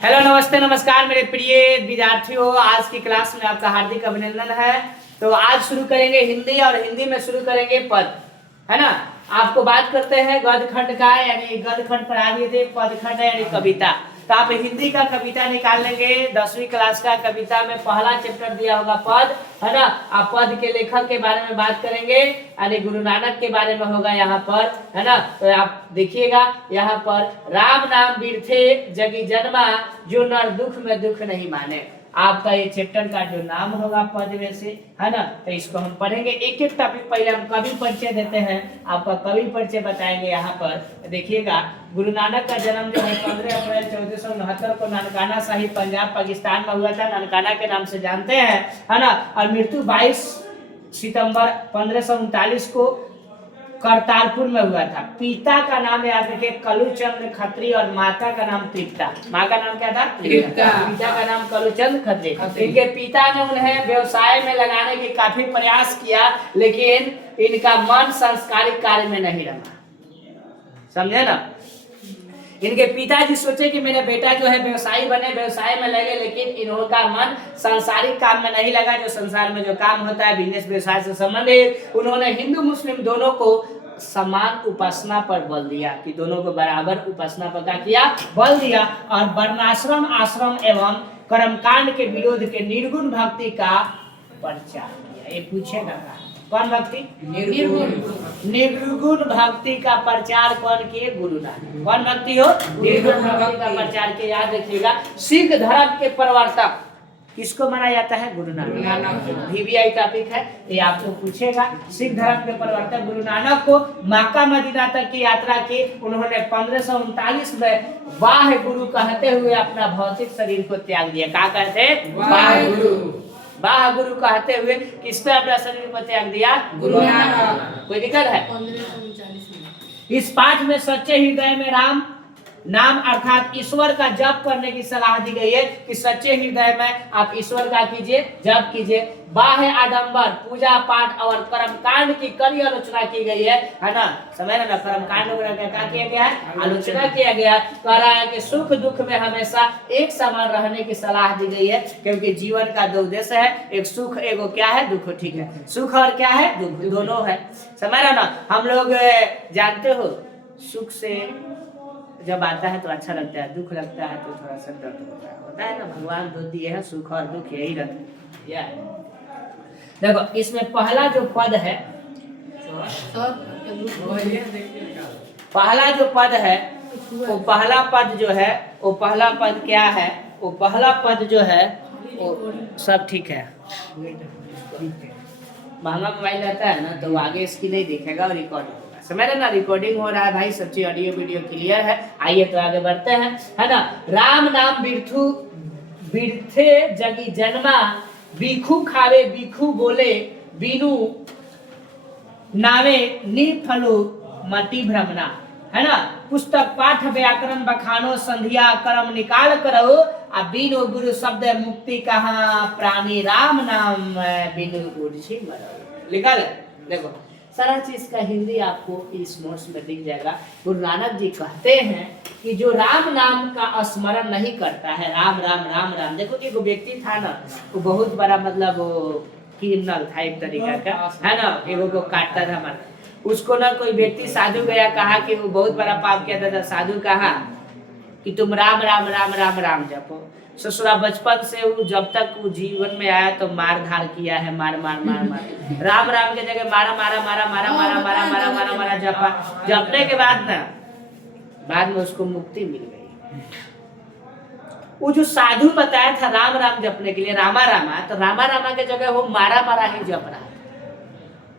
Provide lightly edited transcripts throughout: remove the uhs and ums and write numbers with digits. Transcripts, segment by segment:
Hello नमस्ते नमस्कार मेरे प्रिय विद्यार्थियों, आज की क्लास में आपका हार्दिक अभिनंदन है। तो आज शुरू करेंगे हिंदी और हिंदी में शुरू करेंगे पद, है ना। आपको बात करते हैं गद्य खंड का, यानी गद्य खंड पढ़ा दिए थे, पद खंड यानी कविता। तो आप हिंदी का कविता निकाल लेंगे। 10वीं क्लास का कविता में पहला चैप्टर दिया होगा पद, है ना। आप पद के लेखक के बारे में बात करेंगे, यानी गुरु नानक के बारे में होगा यहाँ पर, है ना। तो आप देखिएगा यहाँ पर, राम नाम बिरथे जगी जन्मा, जो नर दुख में दुख नहीं माने। आपका ये चैप्टर का जो नाम होगा पद में से, है ना। तो इसको हम पढ़ेंगे एक एक टॉपिक। पहले हम कवि परिचय देते हैं, आपका कवि परिचय बताएंगे। यहाँ पर देखिएगा, गुरु नानक का जन्म जो है 15 अप्रैल 1469 को ननकाना साहिब पंजाब पाकिस्तान में हुआ था। ननकाना के नाम से जानते हैं, है ना। और मृत्यु 22 सितंबर 1539 को करतारपुर में हुआ था। पिता का नाम याद रखिए कलुचंद खत्री और माता का नाम तृप्ता। माँ का नाम क्या था? तृप्ता। पिता का नाम कलुचंद खत्री। इनके पिता ने उन्हें व्यवसाय में लगाने की काफी प्रयास किया, लेकिन इनका मन संस्कारिक कार्य में नहीं रहा। समझे ना। इनके पिताजी सोचे कि मेरा बेटा जो है व्यवसायी बने, व्यवसाय में लगे, लेकिन इनका मन सांसारिक काम में नहीं लगा। जो संसार में जो काम होता है बिजनेस व्यवसाय से संबंधित, उन्होंने हिंदू मुस्लिम दोनों को समान उपासना पर बल दिया, कि दोनों को बराबर उपासना पर क्या किया? बल दिया। और वर्णाश्रम आश्रम एवं कर्मकांड के विरोध के निर्गुण भक्ति का प्रचार किया। ये पूछेगा कौन भक्ति? निर्गुण भक्ति का प्रचार कौन किए? गुरु नानक। कौन भक्ति हो? निर्गुण भक्ति का प्रचार किए। याद रखिएगा, सिख धर्म के प्रवर्तक किसको माना जाता है? गुरु नानक। VVI टॉपिक है, ये आपको पूछेगा। सिख धर्म के प्रवर्तक गुरु नानक को मक्का मदीना तक की यात्रा की। उन्होंने 1539 में वाह गुरु कहते हुए अपना भौतिक शरीर को त्याग दिया। क्या कहते? वाह गुरु। वाह गुरु कहते हुए किसने अपना शरीर को त्याग दिया? गुरु नानक। कोई दिक्कत है? 1539। इस पाठ में सच्चे हृदय में राम नाम अर्थात ईश्वर का जप करने की सलाह दी गई है, कि सच्चे हृदय में आप ईश्वर का कीजिए, जप कीजिए। बाह्य आडंबर पूजा पाठ और कर्मकांड की कड़ी आलोचना की गई है ना। समझ ना, कर्मकांड क्या किया गया है? आलोचना किया गया। कह रहा है कि सुख दुख में हमेशा एक समान रहने की सलाह दी गई है, क्योंकि जीवन का दो उद्देश्य है, एक सुख, एगो क्या है? दुख। ठीक है, सुख और क्या है? दुख, दोनों है। समझ रहे ना। हम लोग जानते हो, सुख से जब आता है तो अच्छा लगता है, दुख लगता है तो थोड़ा सा दर्द होता है ना। भगवान दो दिए हैं, सुख और दुख, यही रहता है। देखो, इसमें पहला जो पद है, पहला जो पद है, वो पहला पद जो है, वो पहला पद क्या है? वो पहला पद जो है वो सब ठीक है। महंगा मोबाइल रहता है ना, तो आगे इसकी नहीं दिखेगा और रिकॉर्ड होगा। समझ रहे ना, रिकॉर्डिंग हो रहा है भाई, सब चीज ऑडियो वीडियो क्लियर है। आइए तो आगे बढ़ते हैं, है ना। राम नाम बिरथे जगी जन्मा, बीखू खावे बीखू बोले, बीनू नावे निर्फलो मति भ्रमना, है ना। पुस्तक पाठ व्याकरण बखानो संध्या कर्म निकाल करो, आ बिनु गुरु शब्द मुक्ति कहाँ, प्राणी राम नाम बिनु उर्जी मरो। लिखा है, देखो सारा चीज का हिंदी आपको इस नोट्स में दिख जाएगा। गुरु नानक जी कहते हैं कि जो राम नाम का स्मरण नहीं करता है, राम राम राम राम। देखो कि वो व्यक्ति था ना, वो बहुत बड़ा मतलब क्रिमिनल था एक तरीका का, है ना। एगो को काटता था हमारा। उसको ना कोई व्यक्ति साधु गया, कहा कि वो बहुत बड़ा पाप किया था। साधु कहा कि तुम राम राम राम राम राम जपो। ससुरा बचपन से वो जब तक वो जीवन में आया तो मार धार किया है, मार मार मार मार। राम राम के जगह मारा मारा मारा मारा मारा मारा मारा मारा मारा जपा। जपने के बाद ना, बाद में उसको मुक्ति मिल गई। वो जो साधु बताया था राम राम जपने के लिए, रामा रामा, तो रामा रामा के जगह वो मारा मारा ही जप रहा है।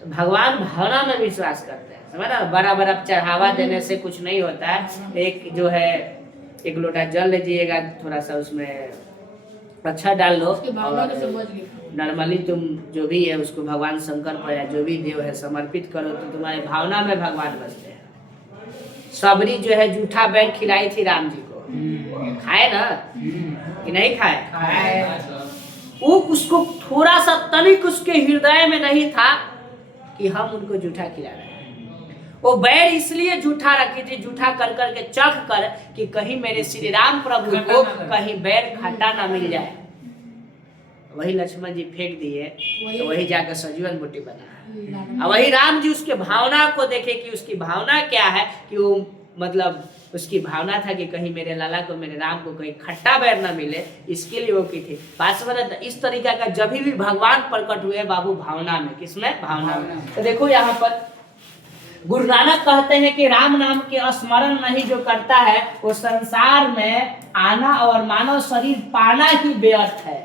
तो भगवान भावना में विश्वास करते हैं, समझ ना। बड़ा बड़ा चढ़ावा देने से कुछ नहीं होता है। एक जो है, एक लोटा जल लीजिएगा, थोड़ा सा उसमें अच्छा डाल लो, नॉर्मली तुम जो भी है उसको भगवान शंकर पर या जो भी देव है समर्पित करो, तो तुम्हारे भावना में भगवान बसते हैं। सबरी जो है जूठा बैंक खिलाई थी राम जी को, खाए ना कि नहीं खाए? वो उसको थोड़ा सा तनिक उसके हृदय में नहीं था कि हम उनको जूठा खिला रहे हैं। वो बैर इसलिए जूठा रखी थी, जूठा कर करके चख कर कि कहीं मेरे श्री राम प्रभु को कहीं बैर खट्टा ना मिल जाए। वही लक्ष्मण जी फेंक दिए तो वही जाकर सजीवन बूटी बना। और वही राम जी उसके भावना को देखे कि उसकी भावना क्या है, कि वो मतलब उसकी भावना था कि कहीं मेरे लाला को, मेरे राम को कहीं खट्टा बैर ना मिले, इसके लिए वो की थी। वास्तव इस तरीका का जब भी भगवान प्रकट हुए बाबू भावना में, किसमें? भावना में। तो देखो यहाँ पर गुरु नानक कहते हैं कि राम नाम के स्मरण नहीं जो करता है वो संसार में आना और मानव शरीर पाना ही व्यर्थ है।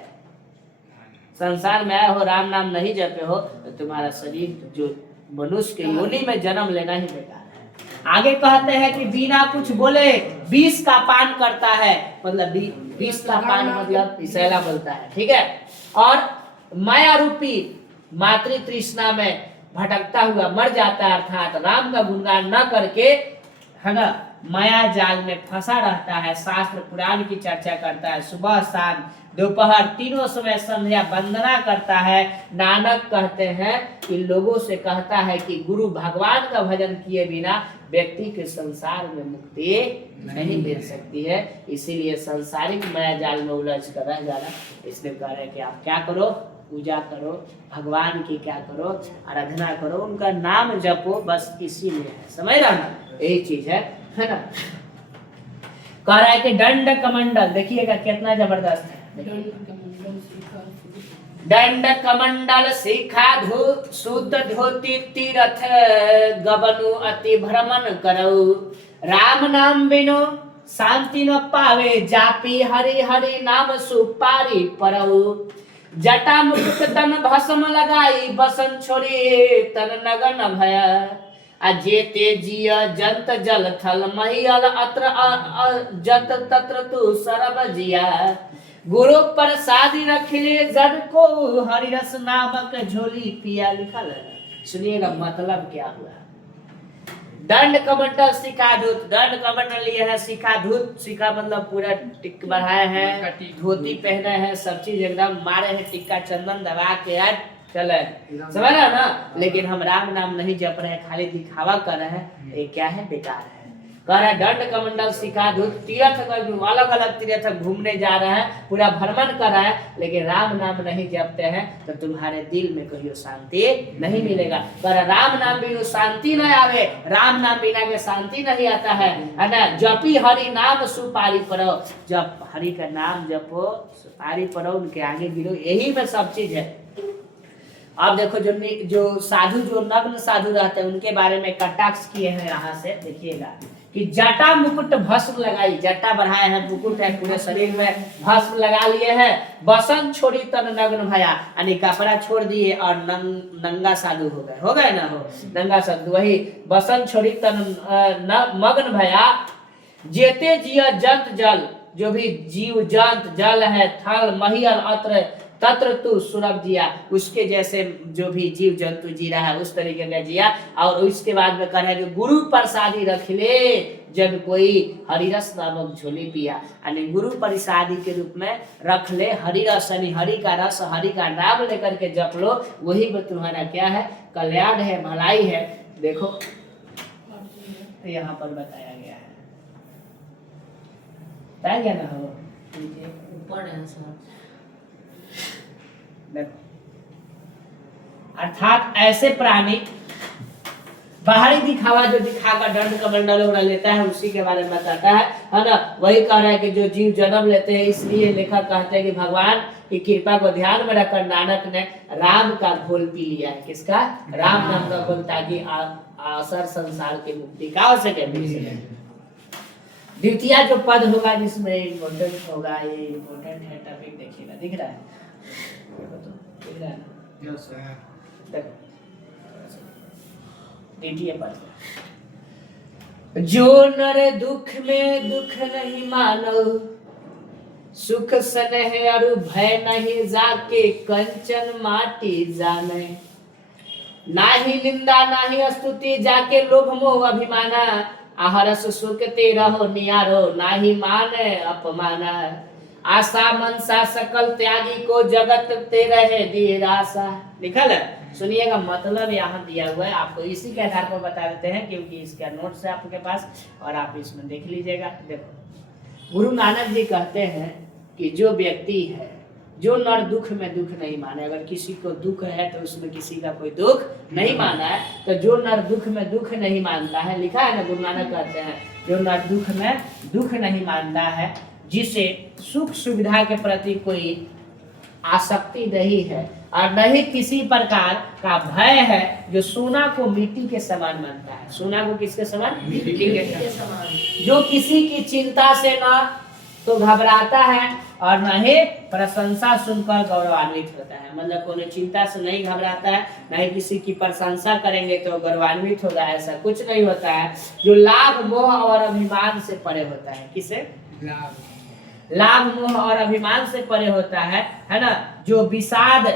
संसार में आए हो, राम नाम नहीं जपे हो तो तुम्हारा शरीर जो मनुष्य के योनि में जन्म लेना ही बेकार है। आगे कहते हैं कि बिना कुछ बोले विष का पान करता है, मतलब विष का पान मतलब विषैला बोलता है, ठीक है। और माया रूपी मातृ तृष्णा में भटकता हुआ मर जाता है, अर्थात राम का गुणगान न करके, है ना, माया जाल में फंसा रहता है। शास्त्र पुराण की चर्चा करता है, सुबह शाम दोपहर तीनों समय संध्या वंदना करता है। नानक कहते हैं कि लोगों से कहता है कि गुरु भगवान का भजन किए बिना व्यक्ति के संसार में मुक्ति नहीं मिल सकती है। इसीलिए सांसारिक माया जाल में उलझ कर रह जाना। इसलिए कह रहे हैं कि आप क्या करो, पूजा करो, भगवान की क्या करो, आराधना करो, उनका नाम जपो, बस इसी में है। समझ रहा ना, यही चीज है ना। कह रहा है कि दंड कमंडल, देखिएगा कितना जबरदस्त है। दंड कमंडल शिखा शुद्ध धोती तीरथ गबनु अति भ्रमण करऊ, राम नाम बिनु शांति न पावे, जापी हरि हरि नाम सुपारी परऊ, जटा मुकुट तन भस्म लगाई, बसन छोड़ी तन नगन भया, अजेते जिय जंत जल थल महियल अत्र जत तत्र तू सरब जिया, गुरु प्रसादी रखिले जन को, हरिरस नामक झोली पिया। लिखा है, सुनिएगा मतलब क्या हुआ। दंड कमंडल शिखाधूत, दंड कमंडल ये है शिखाधूत, शिखा मतलब पूरा टिक बढ़ाए हैं, धोती पहने हैं, सब चीज एकदम मारे हैं, टिक्का चंदन दबा के यार चले, समझ रहा ना। लेकिन हम राम नाम नहीं जप रहे हैं, खाली दिखावा कर रहे हैं, ये क्या है? बेकार है। कह रहा है दंड कमंडल शिखाधूत, तीर्थ अलग अलग तीर्थ घूमने जा रहे हैं, पूरा भ्रमण कर रहा है, लेकिन राम नाम नहीं जपते हैं तो तुम्हारे दिल में कहियो शांति नहीं मिलेगा। पर राम नाम बिनु शांति न आवे, राम नाम बिना के शांति नहीं आता है ना। जपी हरि नाम सुपारी परो, जप हरि का नाम जपो, सुपारी परो, उनके आगे गिरो, यही में सब चीज है। अब देखो जो साधु, जो नग्न साधु रहते हैं, उनके बारे में कटाक्ष किए हैं यहाँ से, देखिएगा कि जटा मुकुट भस्म लगाई, जटा बढ़ाए हैं, मुकुट है, पूरे शरीर में भस्म लगा लिए हैं, बसन छोड़ी तन नग्न भया, यानी कपड़ा छोड़ दिए और नंगा साधु हो गए ना, हो नंगा साधु, वही बसन छोड़ी तन मग्न भया, जेते जिया जंत जल, जो भी जीव जंत जल है, थल महियल अत्र तत्र तू सुरभ जिया, उसके जैसे जो भी जीव जंतु जी रहा है उस तरीके का जिया। और उसके बाद में कह रहे हैं कि गुरु प्रसादी रख ले जब कोई हरिरस नामक झोली पिया, यानी गुरु प्रसादी के रूप में रख ले हरिरस, यानी हरि का रस, हरि का नाम लेकर के जप लो, वही में तुम्हारा क्या है? कल्याण है, भलाई है। देखो यहाँ पर बताया गया है, बताया गया ना, हो ऊपर है सर। अर्थात ऐसे प्राणी बाहरी दिखावा जो दिखाकर दंड कमंडल वगैरह लेता है, उसी के बारे में बताता है ना। वही कह रहा है कि जो जीव जन्म लेते हैं, इसलिए लेखक कहते हैं कि भगवान की कृपा को ध्यान में रखकर नानक ने राम का घोल पी लिया है। किसका? राम नाम का घोल, ताकि असर संसार की मुक्ति का हो सके। द्वितीय जो पद होगा जिसमें इम्पोर्टेंट होगा, ये इम्पोर्टेंट है टॉपिक, देखिएगा, दिख रहा है, दिख रहा है ना? देखो द्वितीय पद, जो नर दुख में दुख नहीं मानो, सुख स्नेह और भय नहीं जाके कंचन माटी जाने, नाही निंदा नाही स्तुति जाके लोभ मोह अभिमाना, आहरस सुख ते रहो नियारो, नाही मान अपमाना, आशा मनसा सकल त्यागी को जगत ते रहे दिरासा। लिखा है, सुनिएगा, मतलब यहाँ दिया हुआ है, आपको इसी के आधार पर बता देते हैं क्योंकि इसका नोट्स है आपके पास और आप इसमें देख लीजिएगा। देखो, गुरु नानक जी कहते हैं कि जो व्यक्ति है जो नर दुख में दुख नहीं माने, अगर किसी को दुख है तो उसमें किसी का कोई दुख नहीं माना है, तो जो नर दुख में दुख नहीं मानता है, लिखा है ना, गुरु नानक कहते हैं जो नर दुख में दुख नहीं मानता है, जिसे सुख सुविधा के प्रति कोई आसक्ति नहीं है और नहीं किसी प्रकार का भय है, जो सोना को मिट्टी के समान मानता है। सोना को किसके समान? मिट्टी के समान। जो किसी की चिंता से ना तो घबराता है और न ही प्रशंसा सुनकर गौरवान्वित होता है। मतलब कोनो चिंता से नहीं घबराता है, न ही किसी की प्रशंसा करेंगे तो गौरवान्वित होगा, ऐसा कुछ नहीं होता है। जो लाभ मोह और अभिमान से परे होता है। किसे? लाभ मोह और अभिमान से परे होता है ना। जो विषाद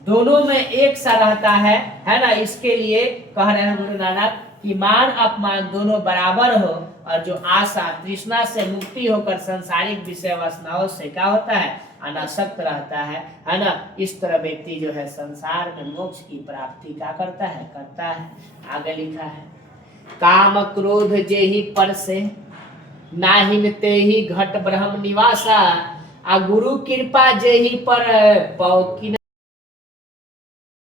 दोनों में एक सा रहता है ना। इसके लिए कह रहे हैं गुरु नानक कि मान अपमान दोनों बराबर हो, और जो आशा तृष्णा से मुक्ति होकर सांसारिक विषय वासनाओं से क्या होता है? अनासक्त रहता है ना। इस तरह व्यक्ति जो है संसार में मोक्ष की प्राप्ति क्या करता है? आगे लिखा है, काम क्रोध जेहि पर से नाहिन ते ही घट ब्रह्म निवासा, आ गुरु कृपा जेहि पर पौ